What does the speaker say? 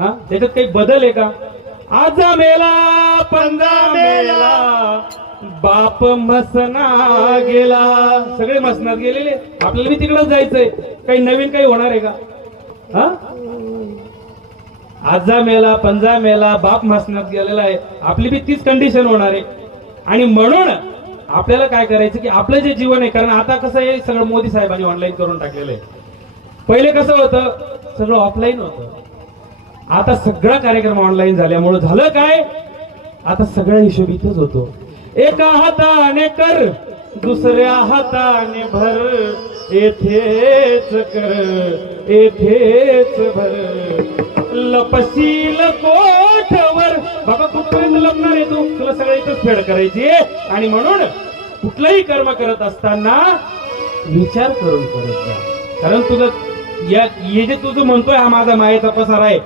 हा, त्याच्यात काही बदल आहे का? आजा मेला पंजा मेला बाप मसना गेला, सगळे मसनात गेलेले, आपल्याला बी तिकडच जायचंय, काही नवीन काही होणार आहे का? हा, आजा मेला पंजा मेला बाप मसनात गेलेला आहे, आपली बी तीच कंडिशन होणार आहे. आणि म्हणून आपल्याला काय करायचं की आपलं जे जीवन आहे, कारण आता कसं आहे सगळं मोदी साहेबांनी ऑनलाईन करून टाकलेलं आहे. पहिले कसं होतं, सगळं ऑफलाईन होतं. आता सगळा कार्यक्रम ऑनलाईन झाल्यामुळे झालं काय, आता सगळा हिशोब इथंच होतो. एका हाताने कर दुसऱ्या हाताने भर, येथेच कर येथेच भर, लपशील कोठवर. बाबा कुठपर्यंत लपणार आहे तू, तुला सगळं इथंच फेड करायची आहे. आणि म्हणून कुठलंही कर्म करत असताना विचार करून करत जा. कारण तुझं हे जे तुझं म्हणतोय हा माझा मायेचा पसार आहे,